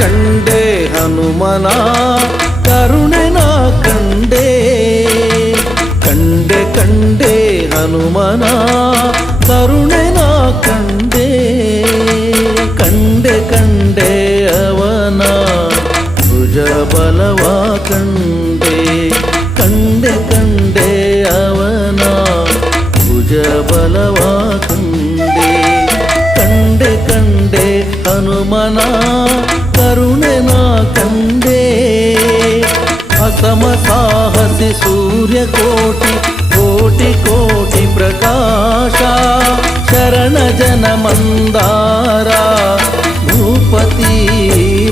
ಕಂಡೆ ಹನುಮನ ಕರುಣೆ ನಾ ಕಂಡೆ ಕಂಡೆ ಕಂಡೆ ಹನುಮನ ಕರುಣೆ ನಾ ಕಂಡೆ ಕಂಡೆ ಕಂಡೆ ಅವನ ಭುಜ ಬಲವ ಕಂಡೆ ಕಂಡೆ ಕಂಡೆ ಅವನ ಭುಜ ಬಲವ ಕಂಡೆ ಕಂಡೆ ಕಂಡೆ ಹನುಮನ ಕರುಣೆ ನಾ ಕಂಡೆ ಅಸಮ ಸಾಹಸಿ ಸೂರ್ಯಕೋಟಿ ಕೋಟಿ ಕೋಟಿ ಪ್ರಕಾಶ ಶರಣ ಜನ ಮಂದಾರ ಭೂಪತಿ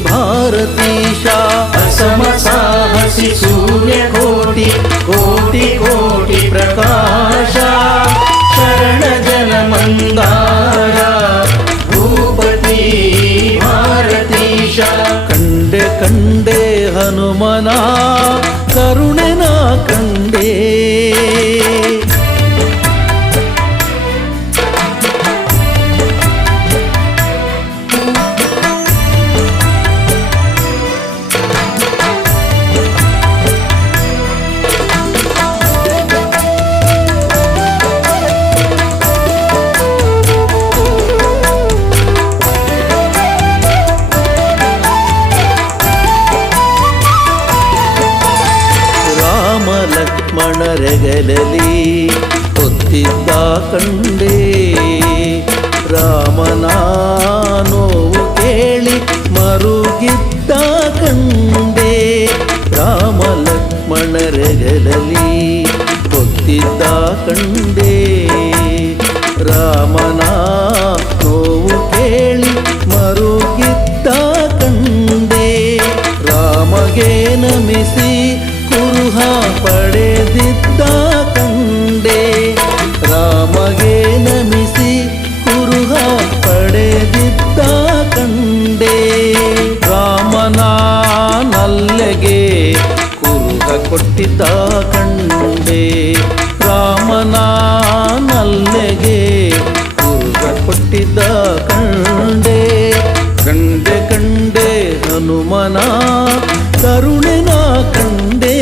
ಭಾರತೀಶ ಅಸಮ ಸಾಹಸಿ ಸೂರ್ಯಕೋಟಿ ಕೋಟಿ ಕೋಟಿ ಪ್ರಕಾಶ ಶರಣ ಜನ ಮಂದಾರ ಭೂಪತಿ ಭಾರತೀಶ ಕಂಡೆ ಕಂಡೆ ಹನುಮನ ಕರುಣೆ ನಾ ಕಂಡೆ ಲಕ್ಷ್ಮಣರೆಗಲಲಿ ಹೊತ್ತಿದ್ದ ಕಂಡೆ ರಾಮನ ನೋವು ಕೇಳಿ ಮರುಗಿದ್ದ ಕಂಡೆ ರಾಮ ಲಕ್ಷ್ಮಣರೆಗಲಲಿ ಹೊತ್ತಿದ್ದ ಕಂಡೆ ರಾಮನ ನೋವು ಕೇಳಿ ಮರುಗಿದ್ದ ಕಂಡೆ ರಾಮಗೆ ನಮಿಸಿ ಕುರುಹ ಪಡೆದಿದ್ದ ಕಂಡೆ ರಾಮಗೆ ನಮಿಸಿ ಕುರುಹ ಪಡೆದಿದ್ದ ಕಂಡೆ ರಾಮನ ನಲ್ಲೆಗೆ ಕುರುಹ ಕೊಟ್ಟಿದ್ದ ಕಂಡೆ ರಾಮನ ನಲ್ಲೆಗೆ ಕುರುಹ ಕೊಟ್ಟಿದ್ದ ಕಂಡೆ ಕಂಡೆ ಕಂಡೆ ಹನುಮನ ಕರುಣೆ ನಾ ಕಂಡೆ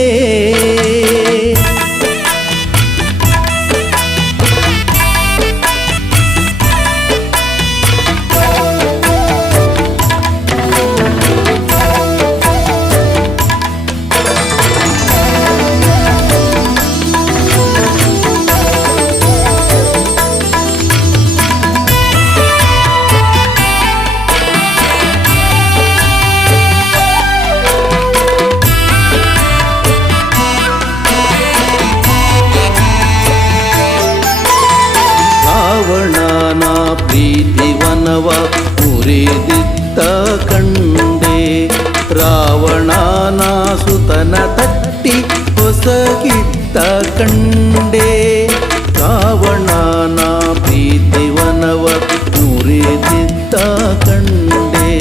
ರಾವಣನ ಪ್ರೀತಿವನವ ಮುರಿದಿದ್ದ ಕಂಡೆ ರಾವಣನ ಸುತನ ತಟ್ಟಿ ಹೊಸಗಿದ್ದ ಕಂಡೆ ರಾವಣನ ಪ್ರೀತಿವನವ ಮುರಿದಿದ್ದ ಕಂಡೆ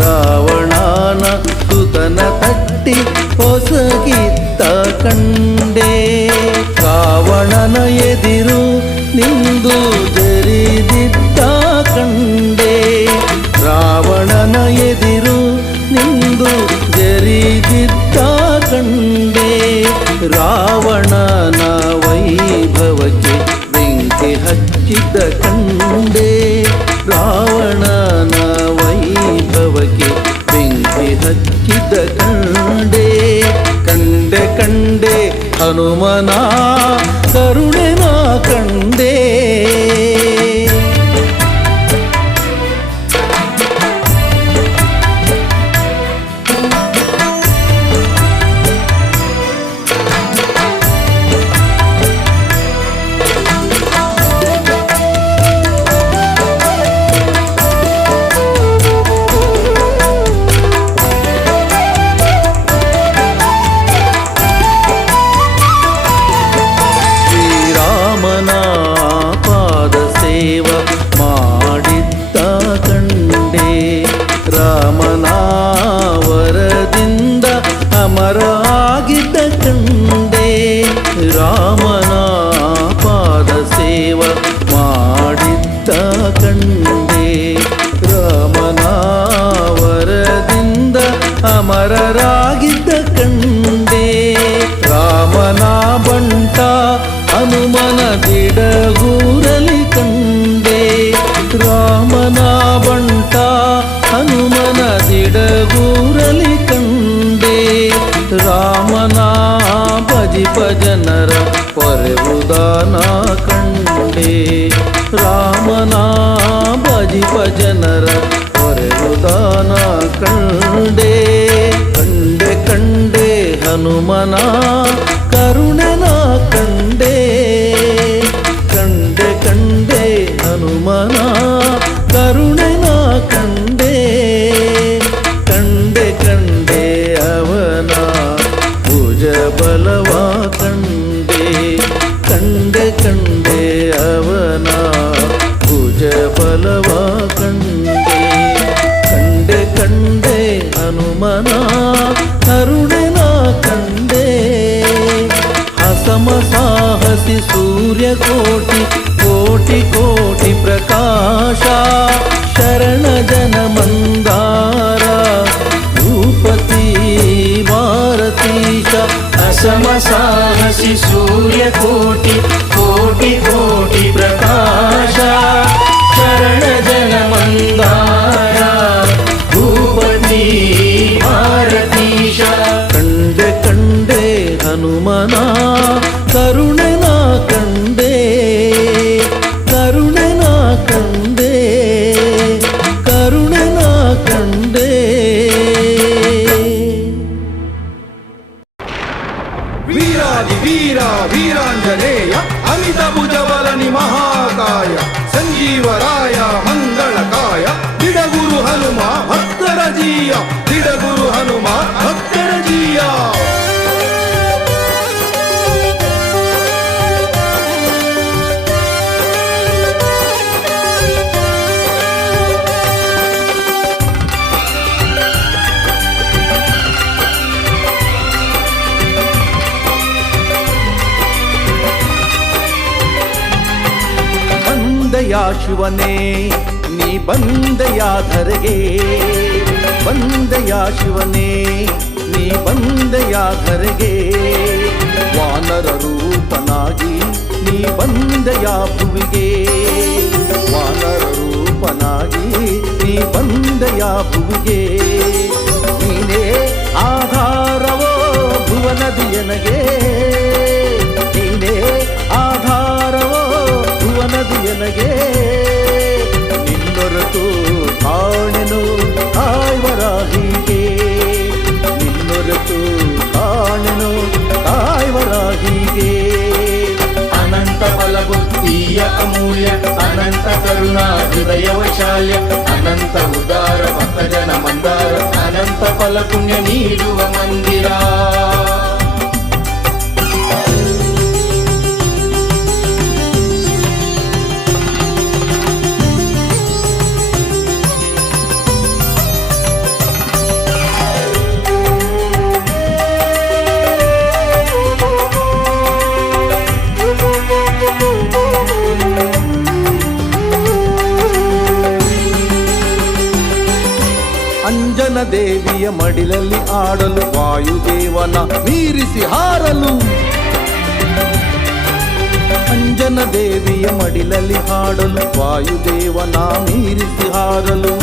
ರಾವಣನ ಸುತನ ತಟ್ಟಿ ಹೊಸಗಿದ್ದ ಕಂಡೆ ರಾವಣನ ಎದಿರು ನಿಂದು ಜರಿದಿದ್ದ ಕಂಡೆ ರಾವಣನ ಎದಿರು ನಿಂದು ಜರಿದಿದ್ದ ಕಂಡೆ ರಾವಣನ ವೈಭವಕ್ಕೆ ಬೆಂಕಿ ಹಚ್ಚಿದ್ದ ಕಂಡೆ ರಾವಣನ ವೈಭವಕ್ಕೆ ಬೆಂಕಿ ಹಚ್ಚಿದ್ದ ಕಂಡೆ ಕಂಡೆ ಕಂಡೆ ಹನುಮನ ಕರುಣೆ ನಾ ಕಂಡೆ ಅಮರರಾಗಿದ್ದ ಕಂಡೆ ರಾಮನ ಬಂಟ ಹನುಮನ ದಿಡಗೂರಲಿ ಕಂಡೆ ರಾಮನ ಬಂಟ ಹನುಮನ ದಿಡಗೂರಲಿ ಕಂಡೆ ರಾಮನ ಭಜಿಪ ಜನರ ಪೊರೆವುದಾನ ಕಂಡೆ ರಾಮನ ಭಜಿಪ ಜನರ ಪೊರೆವುದಾನ ಕಂಡೆ ಕಂಡೆ ಕಂಡೆ ಹನುಮನ ಕರುಣನ ಕಂಡೆ ಕಂಡೆ ಕಂಡೆ ಹನುಮನ ಕರುಣನ ಕಂಡೆ ಕಂಡೆ ಕಂಡೆ ಅವನ ಭುಜ ಬಲವ ಕಂಡೆ ಕಂಡೆ ಕಂಡೆ ಅವನ ಭುಜ ಬಲವ ಕಂಡೆ ಕಂಡೆ ಕಂಡೆ ಹನುಮನ ಕರುಣನ ಕಂಡೆ ಹಸಮ ಸಾಹಸಿ ಸೂರ್ಯ ಕೋಟಿ ಕೋಟಿ ಕೋಟಿ ಪ್ರಕಾಶ ಶರಣ ಜನ ಮಂದಾರ ಭೂಪತಿ ಭಾರತೀಶ ಅಸಮ ಸಾಹಸಿ ಸೂರ್ಯ ಕೋಟಿ ಕೋಟಿ ಕೋಟಿ ಪ್ರಕಾಶ ಶರಣ ಜನ ಮಂದಾರ ಭೂಪತಿ ಭಾರತೀಶ ಕಂಡೆ ಕಂಡೆ ಹನುಮನ ಕರುಣನ ಕಂಡೆ ಕರುಣನ ಕಂಡೆ ಕರುಣನ ಕಂಡೆ ವೀರಾದಿ ವೀರ ವೀರಾಂಜನೇಯ ಅಮಿತ ಭುಜಬಲನಿ ಮಹಾಕಾಯ ಸಂಜೀವರಾಯ ಮಂಗಳಕಾಯ ದಿಡಗುರು ಹನುಮ ಭಕ್ತರ ಜೀಯ ದಿಡಗುರು ಹನುಮ ಭಕ್ತರ ಜೀಯ ಬಂದೆಯ ಶಿವನೇ ನೀ ಬಂದೆಯ ಧರೆಗೆ ಬಂದೆಯ ಶಿವನೇ ನೀ ಬಂದೆಯ ಧರೆಗೆ ವಾನರ ರೂಪನಾಗಿ ನೀ ಬಂದೆಯ ಭುವಿಗೆ ವಾನರ ರೂಪನಾಗಿ ನೀ ಬಂದೆಯ ಭುವಿಗೆ ನೀನೇ ಆಧಾರವೋ ಭುವನದಿಯನಗೆ ನೀನೇ ಆಧಾರವೋ ಭುವನದಿಯನಗೆ ನಿನ್ನೊರತು ಕಾಣೆನು ಕಾಯ್ವರಾಹಿಗೆ ನಿನ್ನೊರತು ಕಾಣೆನು ಕಾಯ್ವರಾಹಿಗೆ ಅನಂತ ಫಲಬುದ್ಧಿಯ ಅಮೂಲ್ಯ ಅನಂತ ಕರುಣಾ ಹೃದಯ ವೈಶಾಲ್ಯ ಅನಂತ ಉದಾರ ಭಕ್ತ ಜನ ಮಂದಾರ ಅನಂತ ಫಲ ಪುಣ್ಯ ನೀಡುವ ಮಂದಿರ ಅಂಜನ ದೇವಿಯ ಮಡಿಲಲ್ಲಿ ಆಡಲು ವಾಯುದೇವನ ಮೀರಿಸಿ ಹಾರಲು ಅಂಜನ ದೇವಿಯ ಮಡಿಲಲ್ಲಿ ಹಾಡಲು ವಾಯುದೇವನ ಮೀರಿಸಿ ಹಾರಲು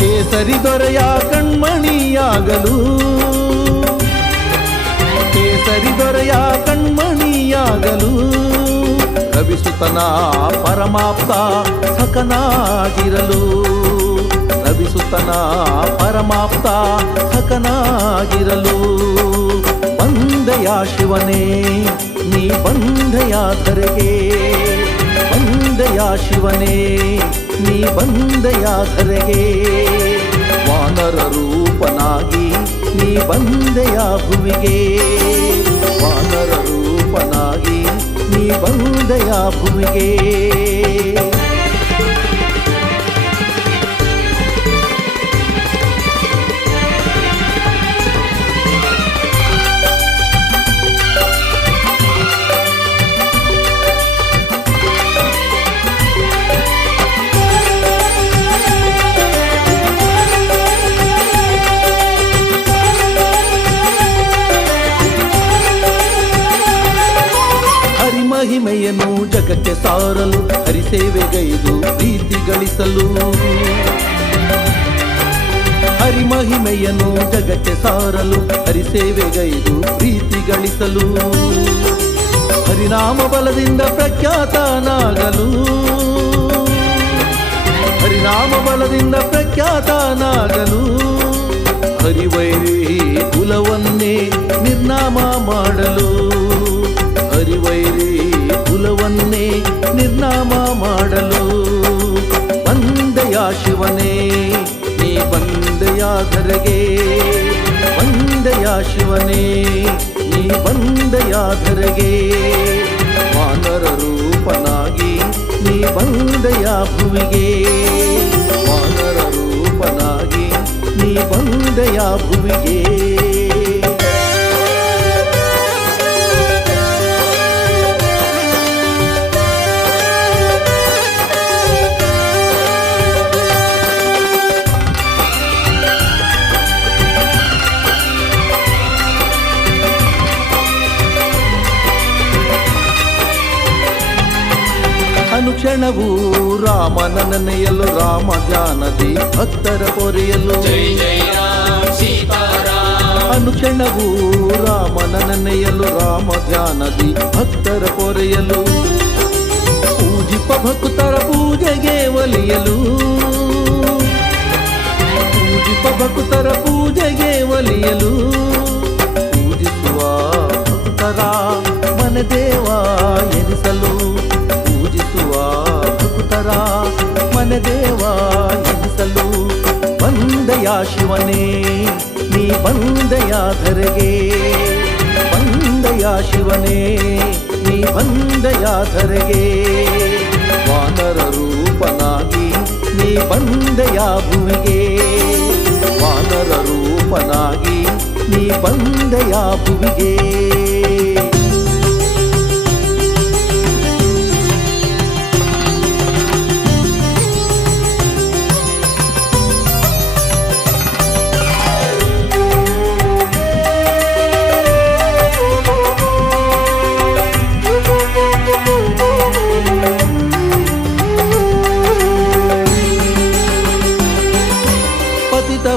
ಕೇಸರಿ ದೊರೆಯ ಕಣ್ಮಣಿಯಾಗಲು ಕೇಸರಿ ದೊರೆಯ ಕಣ್ಮಣಿಯಾಗಲು ರವಿಸುತನ ಪರಮಾಪ್ತ ಸಖನಾಗಿರಲು ರವಿಸುತನ ಪರಮಾಪ್ತ ಸಖನಾಗಿರಲು ಬಂದೆಯ ಶಿವನೇ ನೀ ಬಂದೆಯ ಧರೆಗೆ ಬಂದೆಯ ಶಿವನೇ ನೀ ಬಂದೆಯ ಧರೆಗೆ ವಾನರ ರೂಪನಾಗಿ ನೀ ಬಂದೆಯ ಭುವಿಗೆ ವಾನರ ರೂಪನಾಗಿ ನೀ ಬಂದೆಯ ಭುವಿಗೆ ಸಾರಲು ಹರಿಸೇವೆಗೈದು ಪ್ರೀತಿ ಗಳಿಸಲು ಹರಿಮಹಿಮೆಯನ್ನು ಜಗಕ್ಕೆ ಸಾರಲು ಹರಿಸೇವೆಗೈದು ಪ್ರೀತಿ ಗಳಿಸಲು ಹರಿನಾಮ ಬಲದಿಂದ ಪ್ರಖ್ಯಾತನಾಗಲು ಹರಿನಾಮ ಬಲದಿಂದ ಪ್ರಖ್ಯಾತನಾಗಲು ಹರಿವೈರಿ ಕುಲವನ್ನೇ ನಿರ್ನಾಮ ಮಾಡಲು ಹರಿವೈರಿ ಕುಲವನ್ನೇ ನಿರ್ನಾಮ ಮಾಡಲು ಬಂದೆಯ ಶಿವನೇ ನೀ ಬಂದೆಯ ಧರೆಗೆ ಬಂದೆಯ ಶಿವನೇ ನೀ ಬಂದೆಯ ಧರೆಗೆ ವಾನರ ರೂಪನಾಗಿ ನೀ ಬಂದೆಯ ಭುವಿಗೆ ವಾನರ ರೂಪನಾಗಿ ನೀ ಬಂದೆಯ ಭುವಿಗೆ ಅನುಕ್ಷಣವೂ ರಾಮನ ನೆನೆಯಲು ರಾಮ ಧ್ಯಾನದಿ ಭಕ್ತರ ಪೊರೆಯಲು ಜೈ ಜೈ ರಾಮ್ ಸೀತಾರಾಮ್ ಅನುಕ್ಷಣವೂ ರಾಮನ ನೆನೆಯಲು ರಾಮ ಧ್ಯಾನದಿ ಭಕ್ತರ ಪೊರೆಯಲು ಪೂಜಿಪ ಭಕ್ತರ ಪೂಜೆಗೆ ಒಲಿಯಲು ಪೂಜಿಪ ಭಕ್ತರ ಪೂಜೆಗೆ ಒಲಿಯಲು ಪೂಜಿಸುವ ಭಕ್ತರ ಮನದೇವ ಎನಿಸಲು ಪೂಜಿಸುವ ಭಕ್ತರ ಮನದೇವ ಎನಿಸಲು ಬಂದೆಯ ಶಿವನೇ ನೀ ಬಂದೆಯ ಧರೆಗೆ ಬಂದೆಯ ಶಿವನೇ ನೀ ಬಂದೆಯ ಧರೆಗೆ ವಾನರ ರೂಪನಾಗಿ ನೀ ಬಂದೆಯ ಭುವಿಗೆ ವಾನರ ರೂಪನಾಗಿ ನೀ ಬಂದೆಯ ಭುವಿಗೆ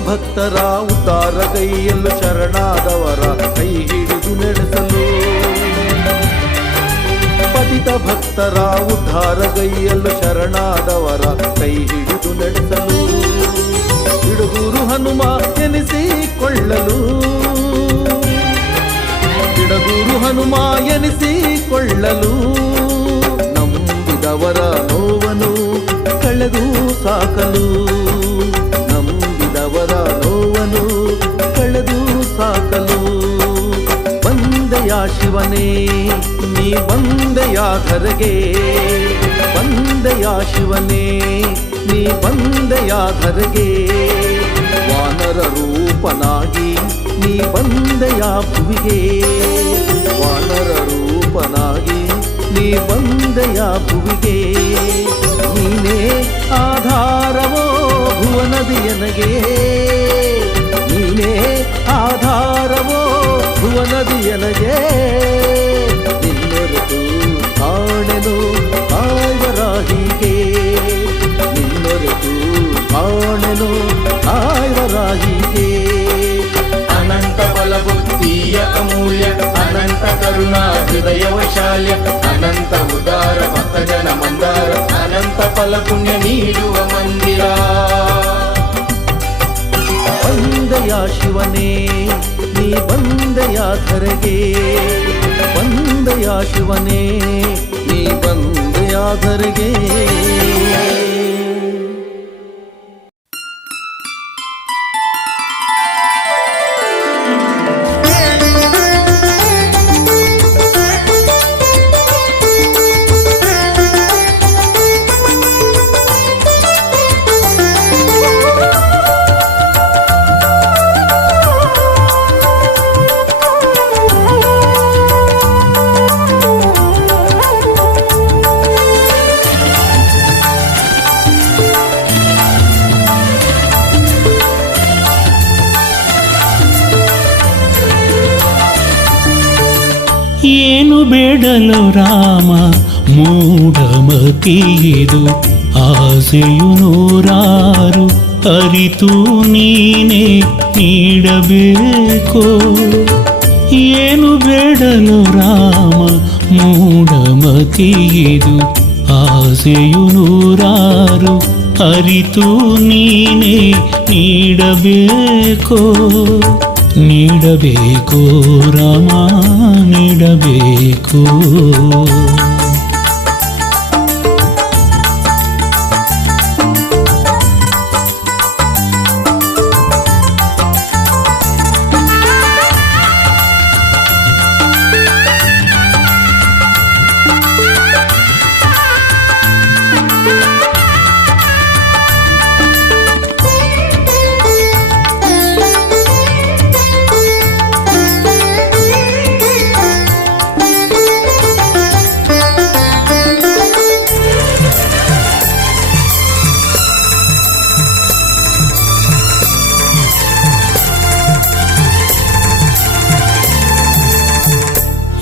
ಭಕ್ತರ ಉದ್ಧಾರ ಕೈಯಲ್ಲೂ ಶರಣಾದವರ ಕೈ ಹಿಡಿದು ನಡೆಸಲು ಪತಿತ ಭಕ್ತರ ಉದ್ಧಾರ ಕೈಯಲ್ಲೂ ಶರಣಾದವರ ಕೈ ಹಿಡಿದು ನಡೆಸಲು ಬಿಡುಗೂರು ಹನುಮ ಎನಿಸಿಕೊಳ್ಳಲು ಬಿಡುಗೂರು ಹನುಮ ಎನಿಸಿಕೊಳ್ಳಲು ನಂಬಿದವರ ನೋವನ್ನು ಕಳೆದು ಸಾಕಲು ಅವರ ನೋವನ್ನು ಕಳೆದು ಸಾಕಲು ಬಂದೆಯ ಶಿವನೇ ನೀ ಬಂದೆಯ ಧರೆಗೆ ಬಂದೆಯ ಶಿವನೇ ನೀ ಬಂದೆಯ ಧರೆಗೆ ವಾನರ ರೂಪನಾಗಿ ನೀ ಬಂದೆಯ ಭುವಿಗೆ ವಾನರ ರೂಪನಾಗಿ ನೀ ಬಂದೆಯ ಭುವಿಗೆ ನೀನೇ ಆಧಾರವೋ ಭುವನದಿಯನಗೆ ನೀನೇ ಆಧಾರವೋ ಭುವನದಿಯನಗೆ ನಿನ್ನೊರೆತು ಕಾಣೆನು ಆಯ್ವರಾಹಿಗೆ ನಿನ್ನೊರೆತು ಕಾಣೆನು ಆಯ್ವರಾಹಿಗೆ ಅನಂತ ಬಲಬುದ್ಧಿಯ ಅಮೂಲ್ಯ ಅನಂತ ಕರುಣಾ ಹೃದಯ ವೈಶಾಲ್ಯ ಅನಂತ ಉದಾರ ಭಕ್ತಜನ ಮಂದಾರ ಅನಂತ ಫಲ ಪುಣ್ಯ ನೀಡುವ ಮಂದಿರ ಬಂದೆಯ ಶಿವನೇ ನೀ ಬಂದೆಯ ಧರೆಗೆ ಬಂದೆಯ ಶಿವನೇ ನೀ ಬಂದೆಯ ಧರೆಗೆ ಏನು ಬೇಡಲು ರಾಮ ಮೂಢಮತಿಯಿದು ಆಸೆಯು ನೂರಾರು ಅರಿತು ನೀನೇ ನೀಡಬೇಕೋ ಏನು ಬೇಡಲು ರಾಮ ಮೂಢಮತಿಯಿದು ಆಸೆಯು ನೂರಾರು ಅರಿತು ನೀನೇ ನೀಡಬೇಕೋ ನೀಡಬೇಕೋ ರಾಮ ನೀಡಬೇಕೋ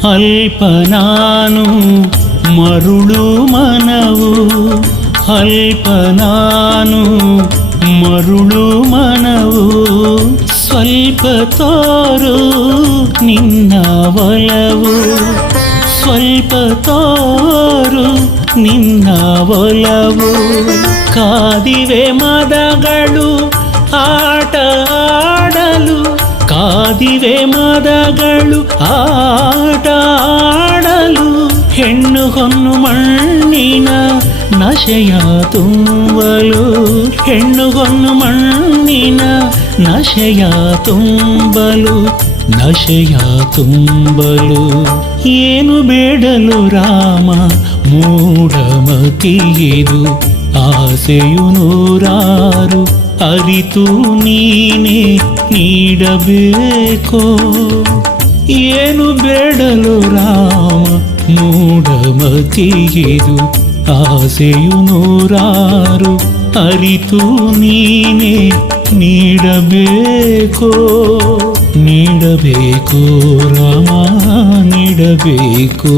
ಅಲ್ಪ ನಾನು ಮರುಳು ಮನವು ಅಲ್ಪ ನಾನು ಮರುಳು ಮನವು ಸ್ವಲ್ಪ ತೋರು ನಿನ್ನ ಒಲವು ಸ್ವಲ್ಪ ತೋರು ನಿನ್ನ ಒಲವು ಕಾದಿವೆ ಮದಗಳು ಆಟ ಆಡಲು ಕಾದಿವೆ ಮದಗಳು ಆಟ ಆಡಲು ಹೆಣ್ಣು ಹೊನ್ನು ಮಣ್ಣಿನ ನಶೆಯ ತುಂಬಲು ಹೆಣ್ಣು ಹೊನ್ನು ಮಣ್ಣಿನ ನಶೆಯ ತುಂಬಲು ನಶೆಯ ತುಂಬಲು ಏನು ಬೇಡಲು ರಾಮ ಮೂಢಮತಿಯಿದು ಆಸೆಯು ನೂರಾರು ಅರಿತು ನೀನೇ ನೀಡಬೇಕೋ ಏನು ಬೇಡಲು ರಾಮ ಮೂಢಮತಿಯಿದು ಆಸೆಯು ನೂರಾರು ಅರಿತು ನೀನೇ ನೀಡಬೇಕೋ ನೀಡಬೇಕೋ ರಾಮ ನೀಡಬೇಕೋ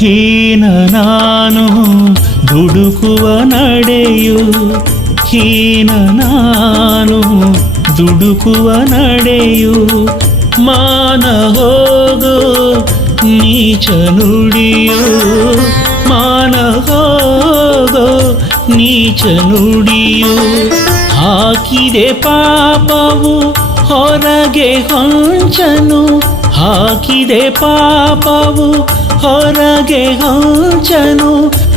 ಹೀನ ನಾನು ದುಡುಕುವ ನಡೆಯು ಹೀನ ನಾನು ದುಡುಕುವ ನಡೆಯು ಮಾನ ಹೋಗೋ ನೀಚ ನುಡಿಯು ಮಾನ ಹೋಗೋ ನೀಚ ನುಡಿಯು ಹಾಕಿದೆ ಪಾಪವು ಹೊರಗೆ ಹೊಂಚನು ಹಾಕಿದೆ ಪಾಪವು ಹೊರಗೆ ಹೊಂಚನು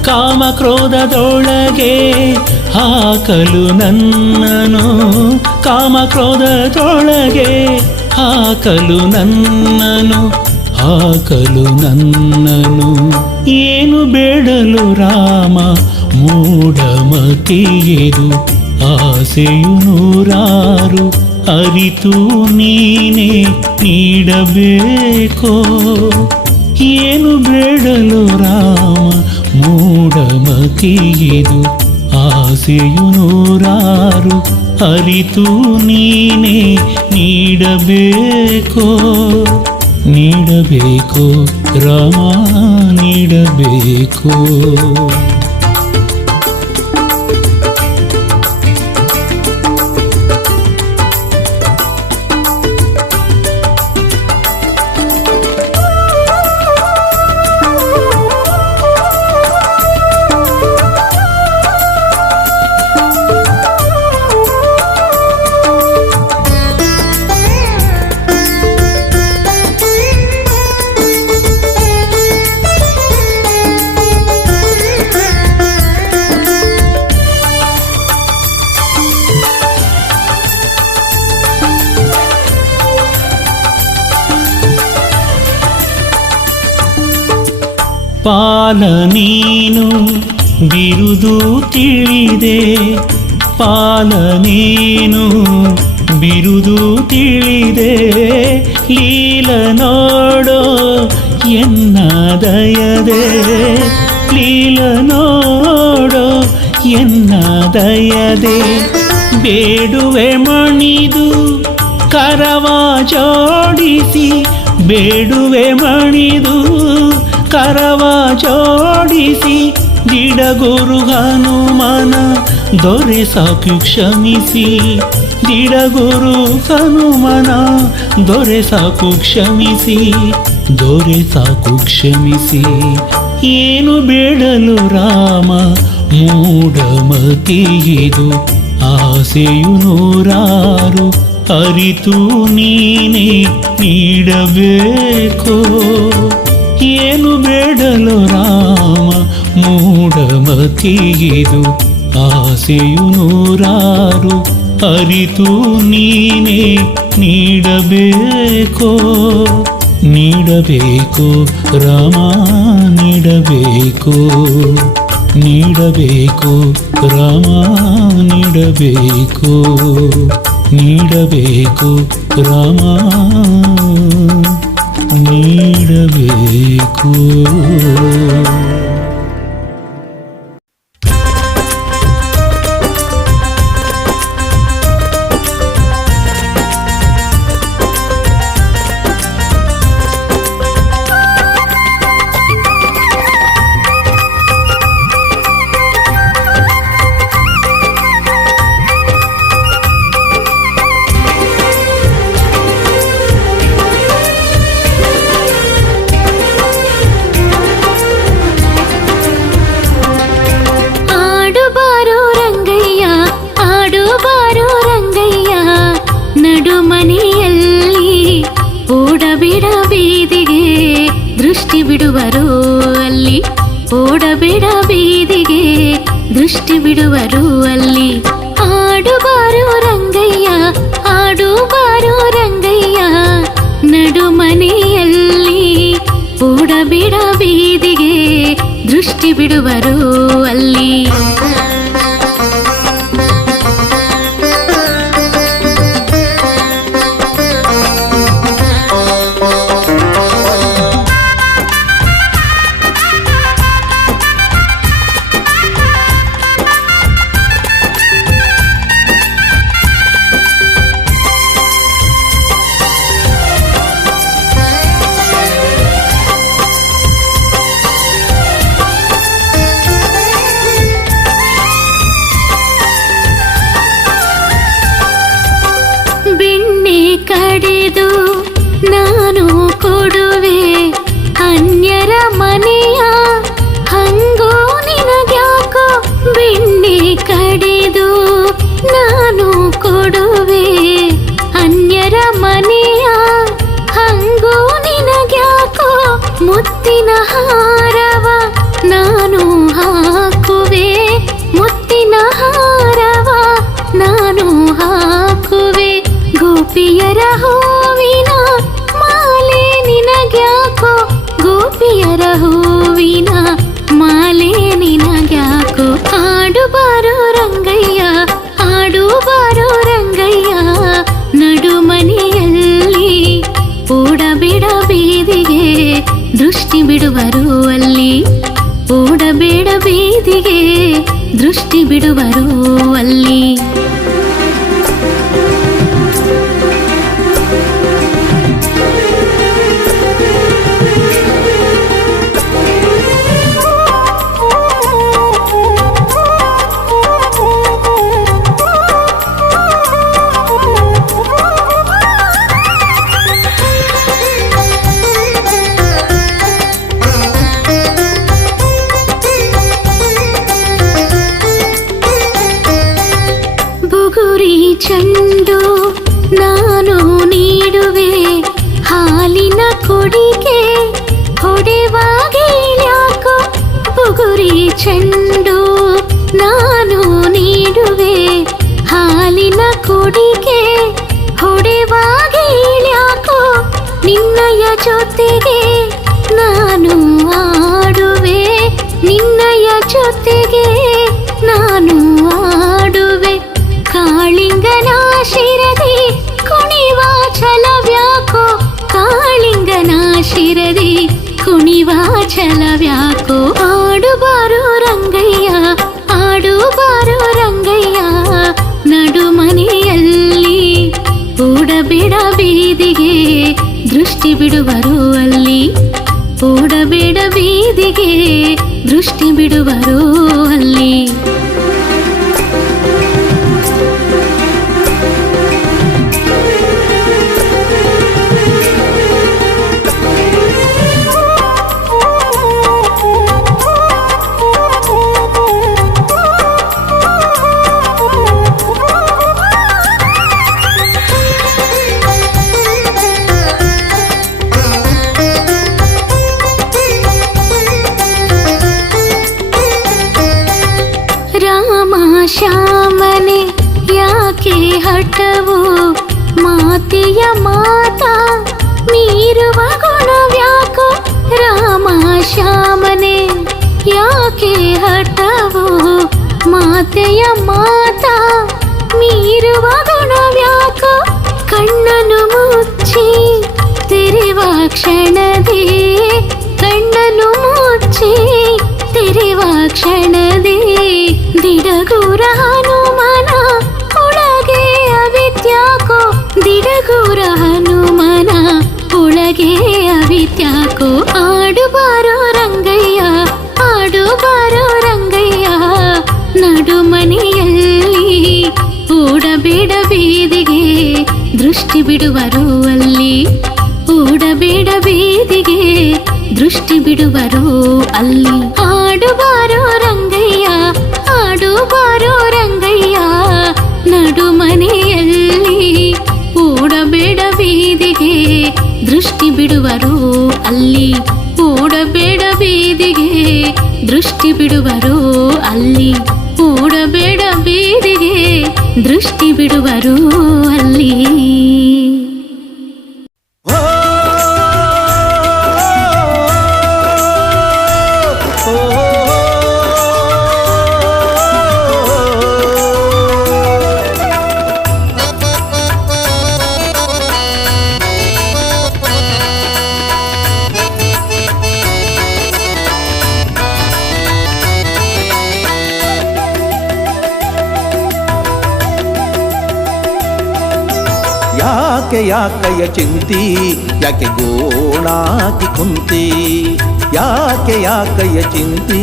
ಕಾಮಕ್ರೋಧದೊಳಗೆ ಹಾಕಲು ನನ್ನನು ಕಾಮಕ್ರೋಧದೊಳಗೆ ಹಾಕಲು ನನ್ನನು ಹಾಕಲು ನನ್ನನು ಏನು ಬೇಡಲು ರಾಮ ಮೂಢಮತಿಯಿದು ಆಸೆಯು ನೂರಾರು ಅರಿತು ನೀನೇ ನೀಡಬೇಕೋ ಏನು ಬೇಡಲು ರಾಮ ಮೂಢಮತಿಯಿದು ಆಸೆಯು ನೂರಾರು ಅರಿತು ನೀನೇ ನೀಡಬೇಕೋ ನೀಡಬೇಕೋ ರಾಮ ನೀಡಬೇಕೋ ಪಾಲ ನೀನು ಬಿರುದು ತಿಳಿದೆ, ಪಾಲ ನೀನು ಬಿರುದು ತಿಳಿದೆ, ಲೀಲ ನೋಡೋ ಎನ್ನ ದಯದೆ, ಲೀಲ ನೋಡೋ ಎನ್ನ ದಯದೆ. ಬೇಡುವೆ ಮಣಿದು ಕರವ ಜೋಡಿಸಿ, ಬೇಡುವೆ ಮಣಿದು ಕರವ ಜೋಡಿಸಿ, ದಿಡಗುರು ಹನುಮನ ದೊರೆ ಸಾಕು ಕ್ಷಮಿಸಿ, ದಿಡಗುರು ಹನುಮನ ದೊರೆ ಸಾಕು ಕ್ಷಮಿಸಿ, ದೊರೆ ಸಾಕು ಕ್ಷಮಿಸಿ. ಏನು ಬೇಡಲು ರಾಮ ಮೂಢಮತಿಯಿದು, ಆಸೆಯು ನೂರಾರು ಅರಿತು ನೀನೇ ನೀಡಬೇಕೋ. ಏನು ಬೇಡಲು ರಾಮ ಮೂಢಮತಿಯಿದು, ಆಸೆಯು ನೂರಾರು ಅರಿತು ನೀನೇ ನೀಡಬೇಕೋ. ನೀಡಬೇಕು ರಾಮ ನೀಡಬೇಕು, ನೀಡಬೇಕು ರಾಮ ನೀಡಬೇಕು, ನೀಡಬೇಕು ರಾಮ ನೀಡಬೇಕು. ದೃಷ್ಟಿ ಬಿಡುವರು ಅಲ್ಲಿ, ಓಡಬೇಡ ಬೀದಿಗೆ ದೃಷ್ಟಿ ಬಿಡುವರು ಅಲ್ಲಿ. ಆಡುಬಾರು ರಂಗಯ್ಯ, ಆಡುಬಾರು ರಂಗಯ್ಯ, ನಡು ಮನೆಯಲ್ಲಿ ಓಡಬೇಡ ಬೀದಿಗೆ ದೃಷ್ಟಿ ಬಿಡುವರು ಅಲ್ಲಿ. ಕಡೆದು ನಾನು ಕೊಡುವೆ ಅನ್ಯರ ಮನೆಯ ಹಂಗೋ ನಿನಗ್ಯಾಕೋ. ಬೆಣ್ಣೆ ಕಡೆದು ನಾನು ಕೊಡುವೆ ಅನ್ಯರ ಮನೆಯ ಹಂಗೋ ನಿನಗ್ಯಾಕೋ. ಮುತ್ತಿನ ಹಾರವ ನಾನು ಹಾಕುವೆ, ಮುತ್ತಿನ ಹಾರವ ನಾನು ಹಾಕುವೆ. ಗೋಪಿಯರ ಹೂವಿನ ಮಾಲೆ ನಿನಗ್ಯಾಕೋ, ಗೋಪಿಯರ ಹೂವಿನ ಮಾಲೆ ನಿನಗ್ಯಾಕೋ. ಆಡುಬಾರೋ ರಂಗಯ್ಯ, ಆಡುಬಾರೋ ರಂಗಯ್ಯ, ನಡು ಮನೆಯಲ್ಲಿ ಓಡಬೇಡ ಬೀದಿಗೆ ದೃಷ್ಟಿ ಬಿಡುವರು ಅಲ್ಲಿ, ಓಡಬೇಡ ಬೀದಿಗೆ ದೃಷ್ಟಿ ಬಿಡುವರು ಅಲ್ಲಿ. ಚೆಂಡು ನಾನು ನೀಡುವೆ ಹಾಲಿನ ಕೊಡಿಗೆ ಹೊಡೆವಾಗೇಳ್ಯಾಕೋ. ಬುಗುರಿ ಚೆಂಡು ನಾನು ನೀಡುವೆ ಹಾಲಿನ ಕೊಡಿಗೆ ಹೊಡೆವಾಗೇಳ್ಯಾಕೋ. ನಿನ್ನಯ ಜೊತೆಗೆ ನಾನು ಹಾಡುವೆ ನಿನ್ನಯ ಜೊತೆಗೆ ನಾನು ಆಡುವೆ ಕಾಳಿಂಗನ ಶಿರದಿ ಕುಣಿವ ಛಲವ್ಯಾಕೋ ಕಾಳಿಂಗನ ಶಿರದಿ ಕುಣಿವ ಛಲವ್ಯಾಕೋ ಆಡುಬಾರೋ ರಂಗಯ್ಯ ಆಡುಬಾರೋ ರಂಗಯ್ಯ ನಡು ಮನೆಯಲ್ಲಿ ಓಡಬೇಡ ಬೀದಿಗೆ ದೃಷ್ಟಿ ಬಿಡುವರು ಅಲ್ಲಿ ಓಡಬೇಡ ಬೀದಿಗೆ ದೃಷ್ಟಿ ಬಿಡುವರು ಅಲ್ಲಿ ಶ್ಯಾಮನೆ ಯಾಕೆ ಹಠವು ಮಾತೆಯ ಮಾತಾ ಮೀರುವ ಗುಣವ್ಯಾಕೋ ರಾಮ ಶ್ಯಾಮನೆ ಯಾಕೆ ಹಠವು ಮಾತೆಯ ಮಾತಾ ಮೀರುವ ಗುಣವ್ಯಾಕೋ ಕಣ್ಣನು ಮುಚ್ಚಿ ತೆರೆವ ಕ್ಷಣದೇ ಕಣ್ಣನು ಮುಚ್ಚಿ ತೆರೆವ ಕ್ಷಣದೇ ದಿಡಗೂರ ಹನುಮನ ಒಳಗೆ ಅವಿತ್ಯಾಕೋ ದಿಡಗೂರ ಹನುಮನ ಒಳಗೆ ಅವಿತ್ಯಾಕೋ ಆಡುಬಾರೋ ರಂಗಯ್ಯ ಆಡುಬಾರೋ ರಂಗಯ್ಯ ನಡು ಮನೆಯಲ್ಲಿ ಓಡಬೇಡ ಬೀದಿಗೆ ದೃಷ್ಟಿ ಬಿಡುವರು ಅಲ್ಲಿ ಓಡಬೇಡ ಬೀದಿಗೆ ದೃಷ್ಟಿ ಬಿಡುವರು ಅಲ್ಲಿ ಆಡುಬಾರೋ ರಂಗಯ್ಯ ಆಡುಬಾರೋ ರಂಗಯ್ಯ ನಡು ಮನೆಯಲ್ಲಿ ಓಡಬೇಡ ಬೀದಿಗೆ ದೃಷ್ಟಿ ಬಿಡುವರು ಅಲ್ಲಿ ಓಡಬೇಡ ಬೀದಿಗೆ ದೃಷ್ಟಿ ಬಿಡುವರು ಅಲ್ಲಿ ಓಡಬೇಡ ಬೀದಿಗೆ ದೃಷ್ಟಿ ಬಿಡುವರು ಅಲ್ಲಿ ಯಾಕಯ್ಯ ಚಿಂತಿ ಯಾಕೆ ಗೋಣಾಕಿ ಕುಂತಿ ಯಾಕಯ್ಯ ಚಿಂತಿ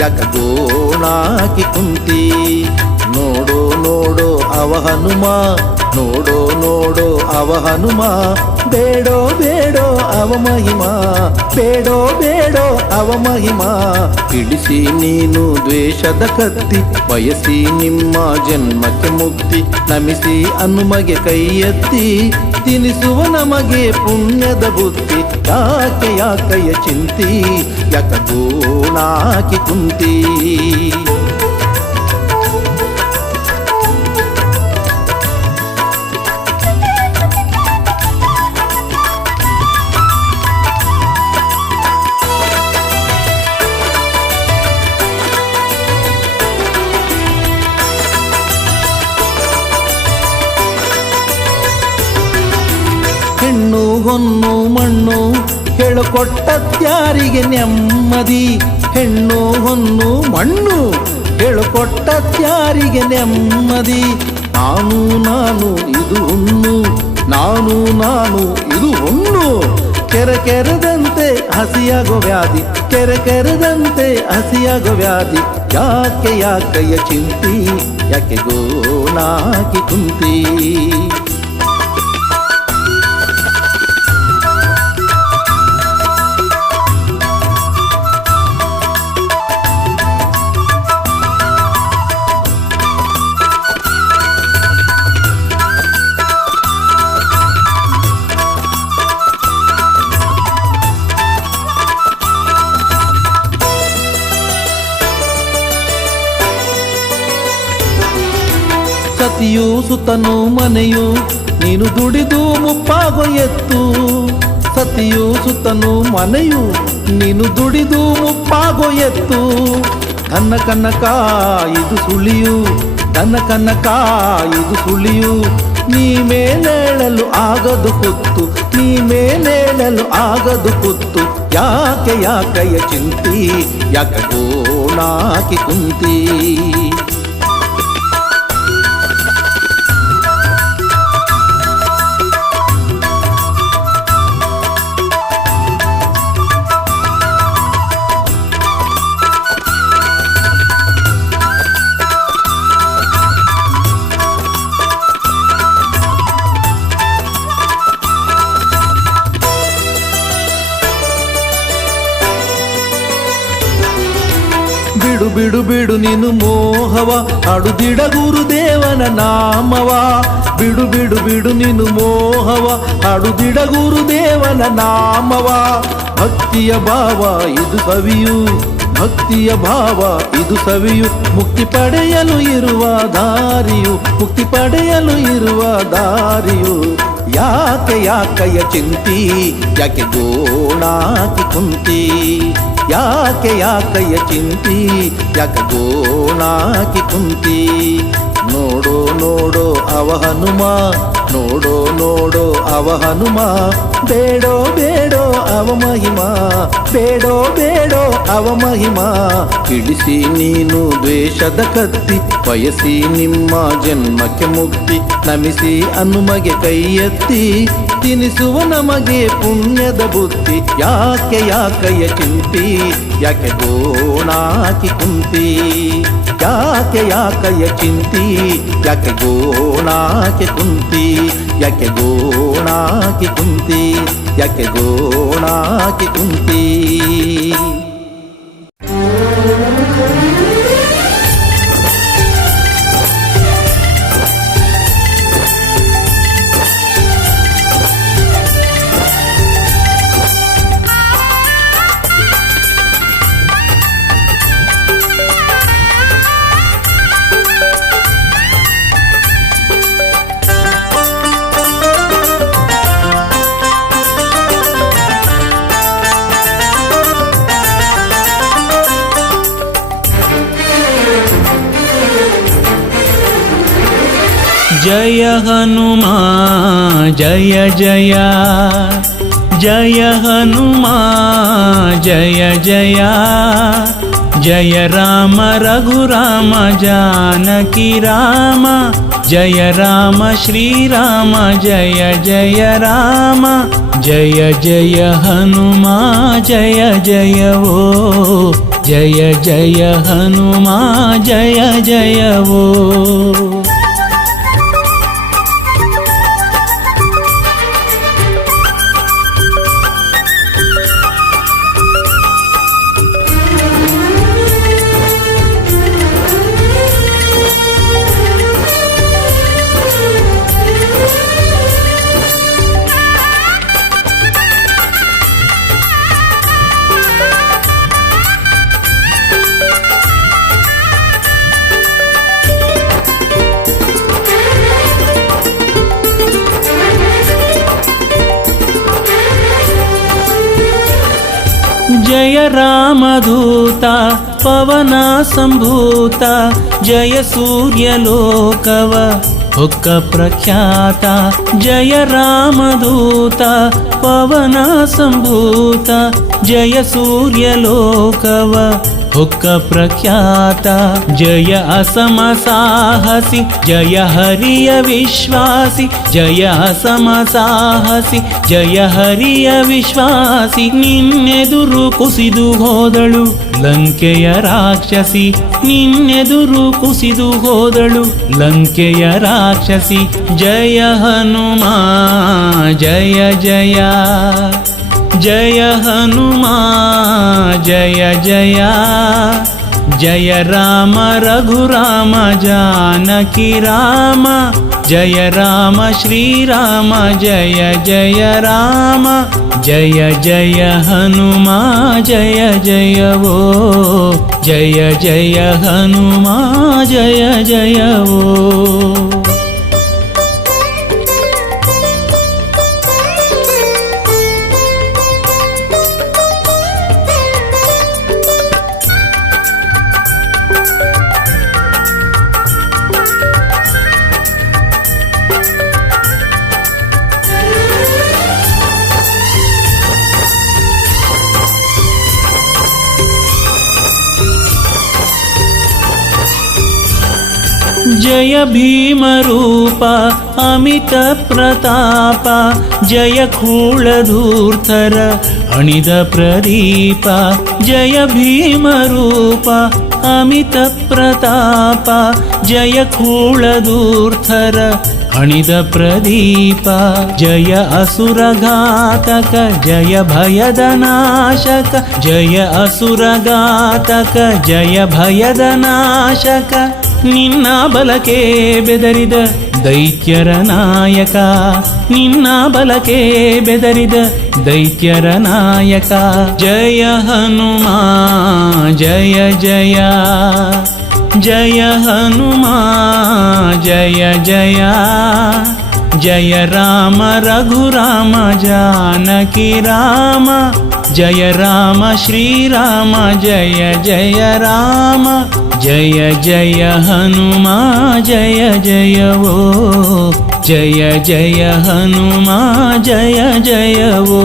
ಯಾಕೆ ಗೋಣಾಕಿ ಕುಂತಿ ನೋಡೋ ನೋಡೋ ಅವ ಹನುಮ ನೋಡೋ ನೋಡೋ ಅವ ಹನುಮ ಬೇಡೋ ಬೇಡೋ ಅವ ಮಹಿಮಾ ಬೇಡೋ ಬೇಡೋ ಅವ ಮಹಿಮಾ ಇಳಿಸಿ ನೀನು ದ್ವೇಷದ ಕತ್ತಿ ಬಯಸಿ ನಿಮ್ಮ ಜನ್ಮಕ್ಕೆ ಮುಕ್ತಿ ನಮಿಸಿ ಹನುಮಗೆ ಕೈ ಎತ್ತಿ ತಿನಿಸುವ ನಮಗೆ ಪುಣ್ಯದ ಬುದ್ಧಿ ಯಾಕಯ್ಯ ಚಿಂತಿ ಯಾಕ ಗೋಣಾಕಿ ಕುಂತಿ ಹೆಣ್ಣು ಹೊನ್ನು ಮಣ್ಣು ಹೇಳಿಕೊಟ್ಟತ್ಯಾರಿಗೆ ನೆಮ್ಮದಿ ಹೆಣ್ಣು ಹೊನ್ನು ಮಣ್ಣು ಹೇಳಿಕೊಟ್ಟತ್ಯಾರಿಗೆ ನೆಮ್ಮದಿ ನಾನು ನಾನು ಇದು ಹುಣ್ಣು ನಾನು ನಾನು ಇದು ಹುಣ್ಣು ಕೆರೆದಂತೆ ಹಸಿಯಾಗೋ ವ್ಯಾಧಿ ಕೆರೆದಂತೆ ಹಸಿಯಾಗೋ ವ್ಯಾಧಿ ಯಾಕಯ್ಯ ಚಿಂತಿ ಯಾಕೆ ಗೋಣಾಕಿ ಕುಂತಿ ಸತಿಯು ಸುತನು ಮನೆಯು ನೀನು ದುಡಿದು ಮುಪ್ಪಾಗೋ ಎತ್ತು ಸತಿಯು ಸುತನು ಮನೆಯು ನೀನು ದುಡಿದು ಮುಪ್ಪಾಗೋ ಎತ್ತು ನನ್ನ ಕನಕ ಇದು ಸುಳಿಯು ನನ್ನ ಕನಕ ಇದು ಸುಳಿಯು ನೀ ಮೇಲೇಳಲು ಆಗದು ಕುತ್ತು ನೀ ಮೇಲೇಳಲು ಆಗದು ಕುತ್ತು ಯಾಕೆ ಯಾಕಯ್ಯ ಚಿಂತಿ ಯಾಕೆ ಗೋಣಾಕಿ ಕುಂತಿ ಬಿಡು ಬಿಡು ಬಿಡು ನೀನು ಮೋಹವ ಹಾಡುದಿಡ ಗುರುದೇವನ ನಾಮವ ಬಿಡು ಬಿಡು ಬಿಡು ನೀನು ಮೋಹವ ಹಾಡುದಿಡ ಗುರುದೇವನ ನಾಮವ ಭಕ್ತಿಯ ಭಾವ ಇದು ಸವಿಯು ಭಕ್ತಿಯ ಭಾವ ಇದು ಸವಿಯು ಮುಕ್ತಿ ಪಡೆಯಲು ಇರುವ ದಾರಿಯು ಮುಕ್ತಿ ಪಡೆಯಲು ಇರುವ ದಾರಿಯು ಯಾಕೆ ಯಾಕಯ್ಯ ಚಿಂತಿ ಯಾಕೆ ಗೋಣಾಕಿ ಕುಂತಿ ಯಾಕೆ ಯಾಕಯ್ಯ ಚಿಂತಿ ಯಾಕೆ ಗೋಣಾಕಿ ಕುಂತಿ ನೋಡೋ ನೋಡೋ ಅವ ಹನುಮ ನೋಡೋ ನೋಡೋ ಅವ ಹನುಮ ಬೇಡೋ ಬೇಡೋ ಅವ ಮಹಿಮ ಬೇಡೋ ಬೇಡೋ ಅವ ಮಹಿಮ ಇಳಿಸಿ ನೀನು ದ್ವೇಷದ ಕತ್ತಿ ಬಯಸಿ ನಿಮ್ಮ ಜನ್ಮಕ್ಕೆ ಮುಕ್ತಿ ನಮಿಸಿ ಹನುಮಗೆ ಕೈ ಎತ್ತಿ ತಿನಿಸುವ ನಮಗೆ ಪುಣ್ಯದ ಬುದ್ಧಿ ಯಾಕೆ ಯಾಕಯ್ಯ ಚಿಂತಿ ಯಾಕೆ ಗೋಣಾಕಿ ಕುಂತಿ ಯಾಕೆ ಯಾಕಯ್ಯ ಚಿಂತಿ ಯಾಕೆ ಗೋಣಾಕಿ ಕುಂತಿ ಯಾಕೆ ಗೋಣಾಕಿ ಕುಂತಿ ಯಾಕೆ ಗೋಣಾಕಿ ಕುಂತಿ जय हनुमान जय जय जय हनुमान जय जय जय राम रघुराम जानकी राम जय राम श्री राम जय जय राम जय जय हनुमान जय जय ओ जय जय हनुमान जय जय ओ जय रामदूता पवन संभूता जय सूर्यलोकव हुक्क प्रख्याता जय रामदूता पवन संभूता जय सूर्यलोकव हुक्क प्रख्याता जय असम साहसी जय हरिय विश्वासी जय असम साहसी जय हरिಯ ವಿಶ್ವಾಸಿ ನಿನ್ನೆದುರು ಕುಸಿದು ಹೋದಳು ಲಂಕೆಯ ರಾಕ್ಷಸಿ ನಿನ್ನೆದುರು ಕುಸಿದು ಹೋದಳು ಲಂಕೆಯ ರಾಕ್ಷಸಿ ಜಯ ಹನುಮಾ ಜಯ ಜಯ जय हनुमान जय जय जय राम रघुराम जानकी राम जय राम श्री राम जय जय राम जय जय हनुमान जय जय वो जय जय हनुमान जय जय वो जय भीमरूप अमित प्रताप जय खूळधूर्तर अणिद प्रदीप जय भीमरूप अमित प्रताप जय खूळधूर्तर अणिद प्रदीप जय असुरघातक जय भयदनाशक जय असुरघातक जय भयदनाशक ನಿನ್ನ ಬಲಕೆ ಬೆದರಿದ ದೈತ್ಯರ ನಾಯಕ ನಿನ್ನ ಬಲಕೆ ಬೆದರಿದ ದೈತ್ಯರ ನಾಯಕ ಜಯ ಹನುಮ ಜಯ ಜಯ ಜಯ ಹನುಮ ಜಯ ಜಯ ಜಯ ರಾಮ ರಘುರಾಮ ಜಾನಕಿ ರಾಮ ಜಯ ರಾಮ ಶ್ರೀರಾಮ ಜಯ ಜಯ ರಾಮ ಜಯ ಜಯ ಹನುಮ ಜಯ ಜಯವೋ ಜಯ ಜಯ ಹನುಮ ಜಯ ಜಯವೋ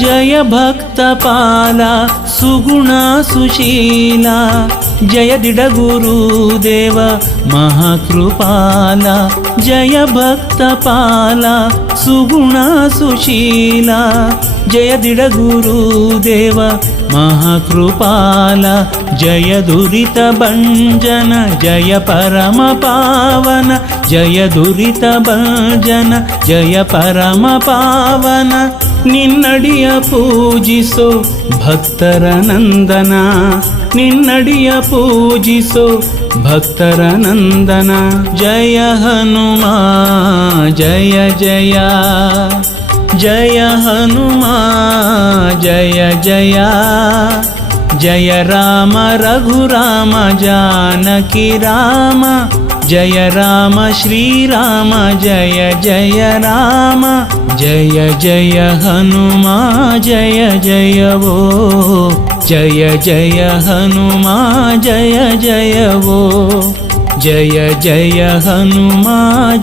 जय भक्तपाला सुगुण सुशीला जय दिडगुरुदेव महाकृपाला जय भक्तपाला सुगुण सुशीला जय दिडगुरुदेव महाकृपाला जय दुरित भंजन जय परम पावन जय दुरित भंजन जय परम पावन ನಿನ್ನಡಿಯ ಪೂಜಿಸೋ ಭಕ್ತರ ನಂದನ ನಿನ್ನಡಿಯ ಪೂಜಿಸೋ ಭಕ್ತರ ನಂದನ ಜಯ ಹನುಮ ಜಯ ಜಯ ಜಯ ಹನುಮ ಜಯ ಜಯ ಜಯ ರಾಮ ರಘುರಾಮ ಜಾನಕಿ ರಾಮ ಜಯ ರಾಮ ಶ್ರೀರಾಮ ಜಯ ಜಯ ರಾಮ ಜಯ ಜಯ ಹನುಮ ಜಯ ಜಯವೋ ಜಯ ಜಯ ಹನುಮ ಜಯ ಜಯವೋ ಜಯ ಜಯ ಹನುಮ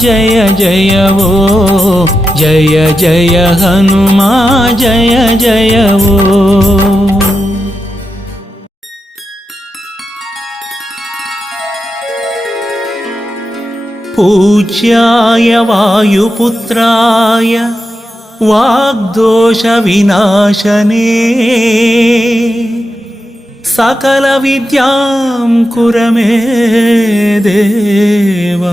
ಜಯ ಜಯವೋ ಜಯ ಜಯ ಹನುಮ ಜಯ ಜಯವೋ पूज्याय वायुपुत्राय वाग्दोषविनाशने सकलविद्यां कुर मे देव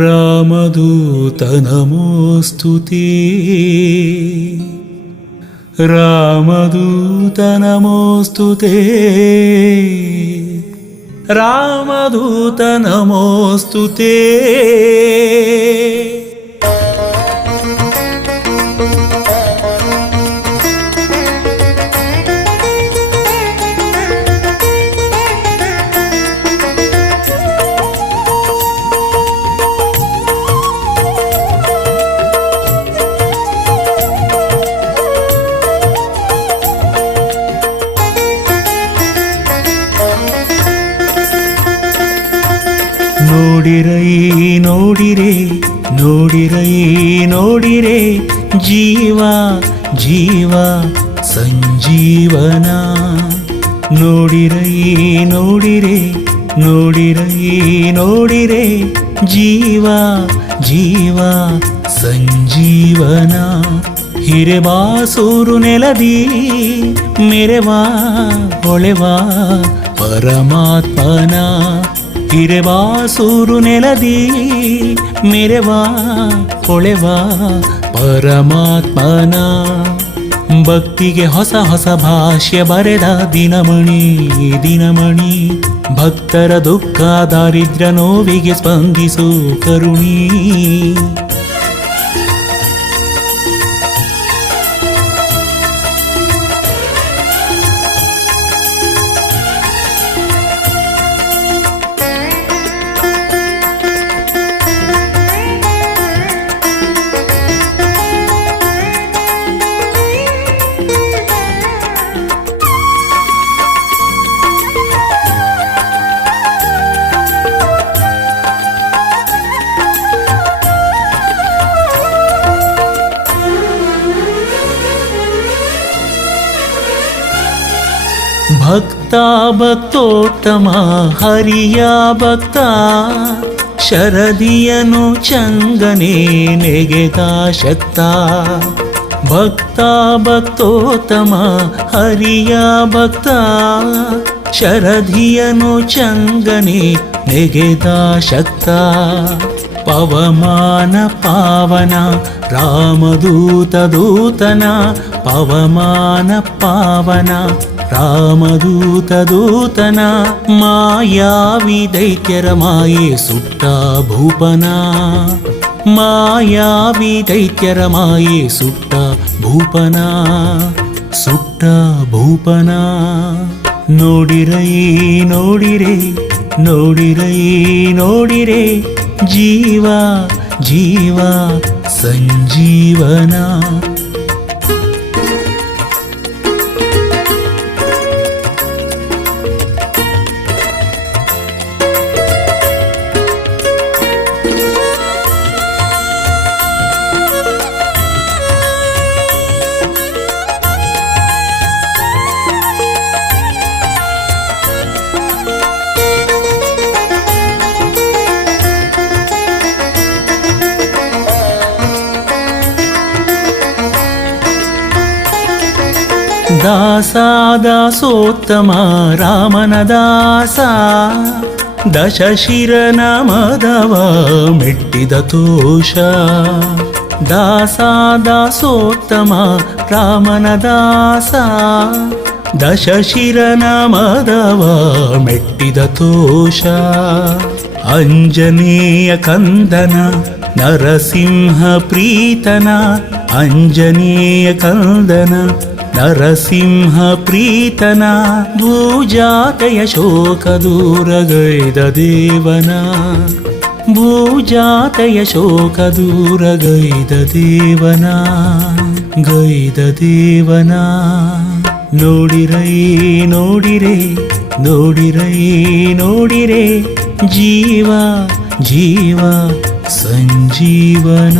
रामदूत नमोऽस्तु ते रामदूत नमोऽस्तु ते रामदूत नमोऽस्तु ते ನೋಡಿರೈ ನೋಡಿರೆ ನೋಡಿರೈ ನೋಡಿರೆ ಜೀವ ಜೀವ ಸಂಜೀವನ ನೋಡಿರೈ ನೋಡಿರೆ ನೋಡಿರೈ ನೋಡಿರೆ ಜೀವ ಜೀವ ಸಂಜೀವನ ಹಿರೆಬಾಸೂರು ನೆಲದಿ ಮೆರೆವಾ ಹೊಳೆವಾ ಪರಮಾತ್ಮನ ಹಿರೆಬಾಸೂರು ನೆಲದಿ ಮೆರೆವಾ ಹೊಳೆವಾ ಪರಮಾತ್ಮನ ಭಕ್ತಿಗೆ ಹೊಸ ಹೊಸ ಭಾಷ್ಯ ಬರೆದ ದಿನಮಣಿ ದಿನಮಣಿ ಭಕ್ತರ ದುಃಖ ದಾರಿದ್ರ್ಯ ನೋವಿಗೆ ಸ್ಪಂದಿಸು ಭಕ್ತೋತ್ತಮ ಹರಿಯ ಭಕ್ತ ಶರದಿಯನು ಚಂಗನೆ ನೆಗೆದ ಶಕ್ತ ಭಕ್ತೋತ್ತಮ ಹರಿಯ ಭಕ್ತ ಶರದಿಯನು ಚಂಗನೆ ನೆಗೆದ ಶಕ್ತ ಪವಮಾನ ಪಾವನ ರಾಮದೂತ ದೂತನ ಪವಮಾನ ಪಾವನ ರಾಮದೂತ ದೂತನ ಮಾಯಾವಿ ದೈತ್ಯರ ಮಾಯೆ ಸುಟ್ಟ ಭೂಪನ ಮಾಯಾವಿ ದೈತ್ಯರ ಮಾಯೆ ಸುಟ್ಟ ಭೂಪನ ಸುಟ್ಟ ಭೂಪನ ನೋಡಿರೈ ನೋಡಿರೆ ನೋಡಿರೈ ನೋಡಿರೆ ಜೀವ ಜೀವ ಸಂಜೀವನ ದಾಸೋತ್ತಮ ರಾಮನ ದಾಸ ದಶಶಿರನ ಮದವ ಮೆಟ್ಟಿದ ತೋಷ ದಾಸೋತ್ತಮ ರಾಮನ ದಾಸ ದಶಶಿರನ ಮದವ ಮೆಟ್ಟಿದ ತೋಷ ಅಂಜನೇಯ ಕಂದನ ನರಸಿಂಹ ಪ್ರೀತನ ಅಂಜನೇಯ ಕಂದನ ನರಸಿಂಹ ಪ್ರೀತನ ಭೂಜಾತೆಯ ಶೋಕ ದೂರಗೈದ ದೇವನ ಭೂಜಾತೆಯ ಶೋಕ ದೂರಗೈದ ದೇವನ ಗೈದ ದೇವನ ನೋಡಿರೈ ನೋಡಿರೆ ನೋಡಿರೈ ನೋಡಿರೆ ಜೀವ ಜೀವ ಸಂಜೀವನ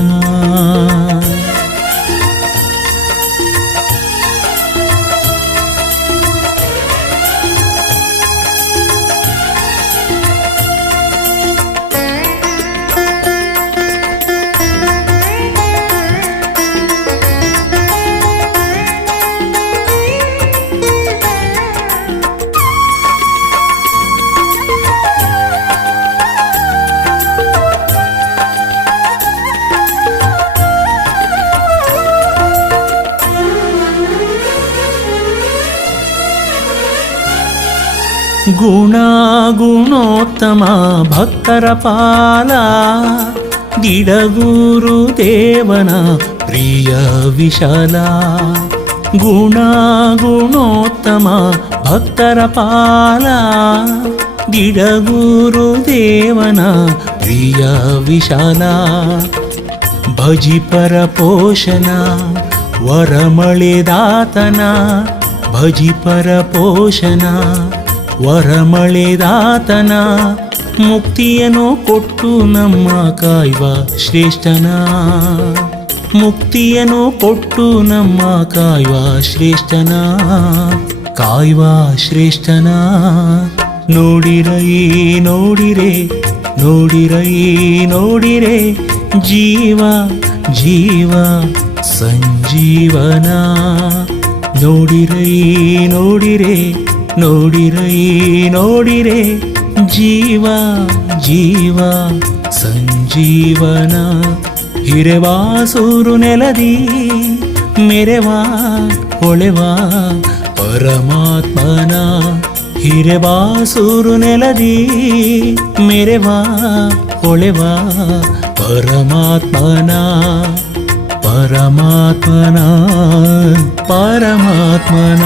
ಗುಣೋತ್ತಮ ಭಕ್ತರ ಪಾಲ ದಿಡಗೂರು ದೇವನ ಪ್ರಿಯ ವಿಶಾಲ ಗುಣೋತ್ತಮ ಭಕ್ತರ ಪಾಲ ದಿಡಗೂರು ದೇವನ ಪ್ರಿಯ ವಿಶಾಲ ಭಜಿಪರ ಪೋಷಣ ವರಮಳೆದಾತನ ಭಜಿಪರ ಪೋಷಣ ವರಮಳೆದಾತನ ಮುಕ್ತಿಯನ್ನು ಕೊಟ್ಟು ನಮ್ಮ ಕಾಯ್ವ ಶ್ರೇಷ್ಠನ ಮುಕ್ತಿಯನ್ನು ಕೊಟ್ಟು ನಮ್ಮ ಕಾಯ್ವ ಶ್ರೇಷ್ಠನ ಕಾಯ್ವ ಶ್ರೇಷ್ಠನ ನೋಡಿರೈ ನೋಡಿರೆ ನೋಡಿರೈ ನೋಡಿರೆ ಜೀವ ಜೀವ ಸಂಜೀವನ ನೋಡಿರೈ ನೋಡಿರೆ ನೋಡಿರೈ ನೋಡಿರೆ ಜೀವ ಜೀವ ಸಂಜೀವನ ಹಿರೆವಾಸೂರು ನೆಲದಿ ಮೆರೆವಾ ಹೊಳೆವಾ ಪರಮಾತ್ಮನ ಹಿರೆವಾಸೂರು ನೆಲದಿ ಮೆರೆವಾ ಹೊಳೆವಾ ಪರಮಾತ್ಮನ ಪರಮಾತ್ಮನ ಪರಮಾತ್ಮನ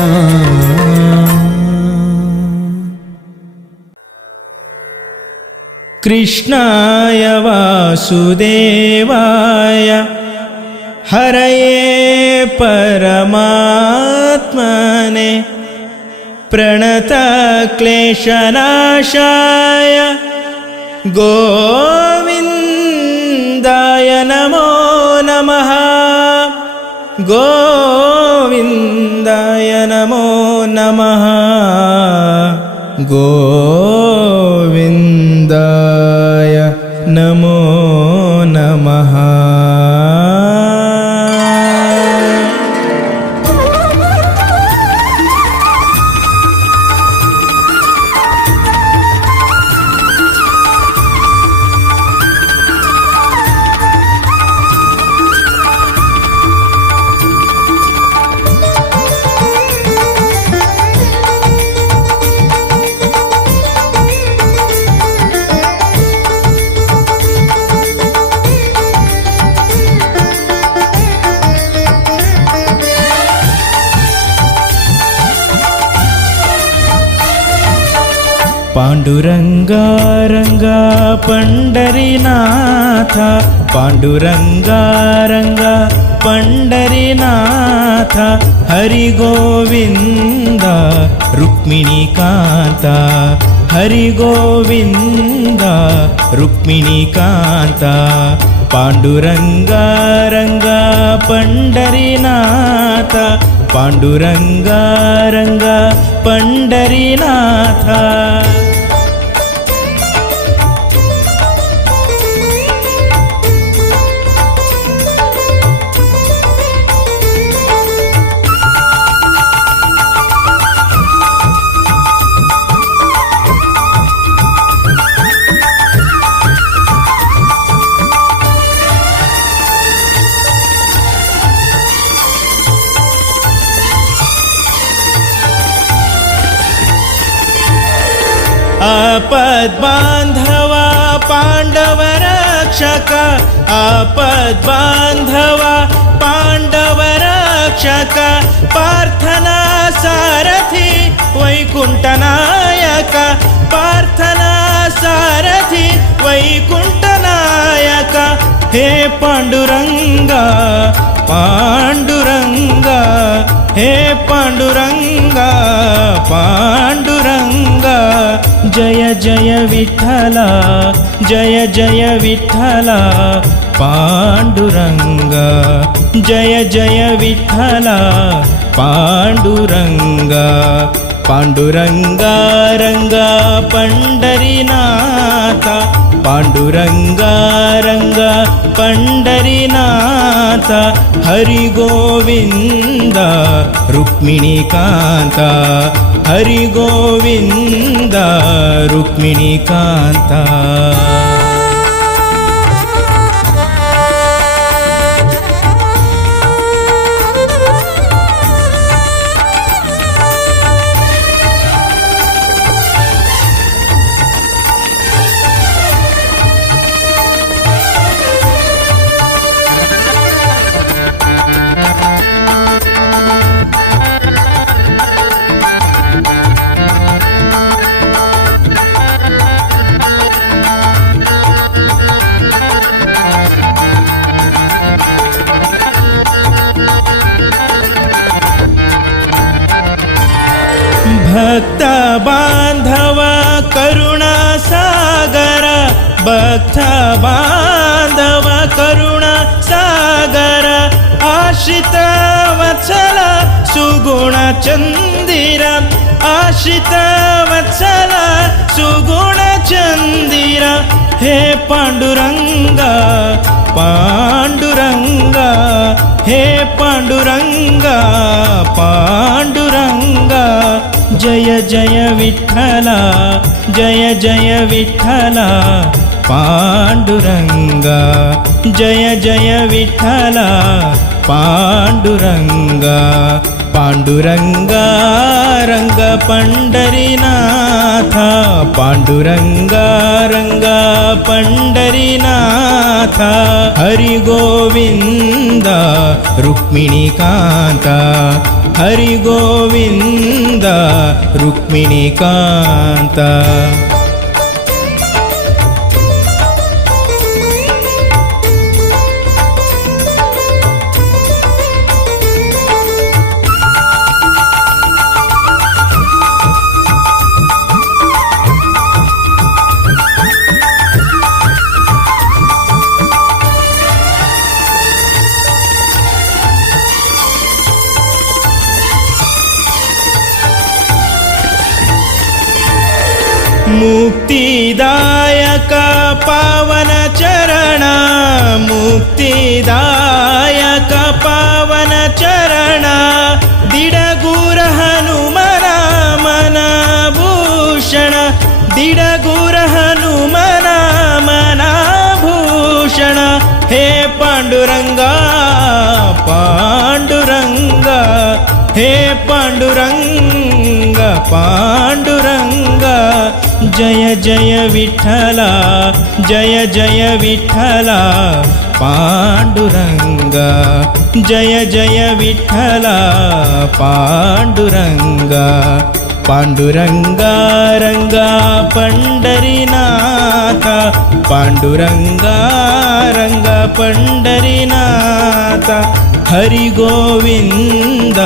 ಕೃಷ್ಣಾಯ ವಾಸುದೇವಾಯ ಹರಯೇ ಪರಮಾತ್ಮನೆ ಪ್ರಣತಕ್ಲೇಶನಾಶಾಯ ಗೋವಿಂದಾಯ ನಮೋ ನಮಃ ಗೋವಿಂದಾಯ ನಮೋ ನಮಃ ಗೋವಿಂದಾಯ ನಮೋ ನಮಃ. पांडुरंगा रंगा पंढरीनाथ, पांडुरंगा रंगा पंढरीनाथ, हरि गोविंद रुक्मिणीकांत, हरि गोविंद रुक्मिणीकांत. पांडुरंगा रंगा पंढरीनाथ, पांडुरंगा रंगा पंढरीनाथ. आपद्बांधवा पांडव रक्षक, आपद्बांधवा पांडव रक्षक, पार्थना सारथी वैकुंठनायक, पार्थना सारथी वैकुंठनायक. हे पांडुरंगा पांडुरंगा, हे पांडुरंगा पांडुरंगा. जय जय विठ्ठला, जय जय विठ्ठला पांडुरंगा, जय जय विठ्ठला पांडुरंगा. पांडुरंगा रंगा पंढरीनाथ, पांडुरंगा रंगा पंढरीनाथ, हरि गोविंद रुक्मिणीकांत, हरि गोविंद रुक्मिणीकांत. भक्त बांधव करुणा सागर, भक्त बांधव करुणा सागर, आश्रित वत्सल सुगुण चंदिर, आश्रित वत्सल सुगुण चंदिर. हे पांडुरंगा पांडुरंगा, हे पांडुरंगा पांडुरंगा. जय जय विठ्ठला, जय जय विठ्ठला पांडुरंगा, जय जय विठ्ठला पांडुरंगा. पांडुरंगा रंग पंढरीनाथ, पांडुरंगा रंगा पंढरीनाथ, हरि गोविंद रुक्मिणीकांत, हरि गोविंद रुक्मिणीकांत. मुक्तिदायक पावन चरण मुक्तिदायक पावन चरण दिडगुर हनुमन मन भूषण दिडगुर हनुमन मन भूषण हे पांडुरंगा पांडुरंगा हे पांडुरंगा पांडुरंगा जय जय विठ्ठला जय जय विठ्ठला पांडुरंगा जय जय विठ्ठला पांडुरंगा पांडुरंगा रंगा पंढरीनाथ पांडुरंगा रंगा पंढरीनाथ हरि गोविंद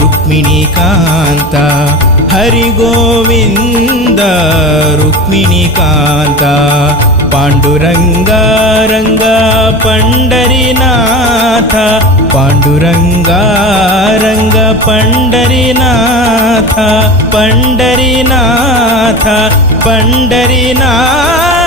रुक्मिणीकांत हरि गोविंद रुक्मिणीकांत पांडुरंगा रंगा पंढरीनाथ पांडुरंगा रंगा पंढरीनाथ पंढरीनाथ पंढरीनाथ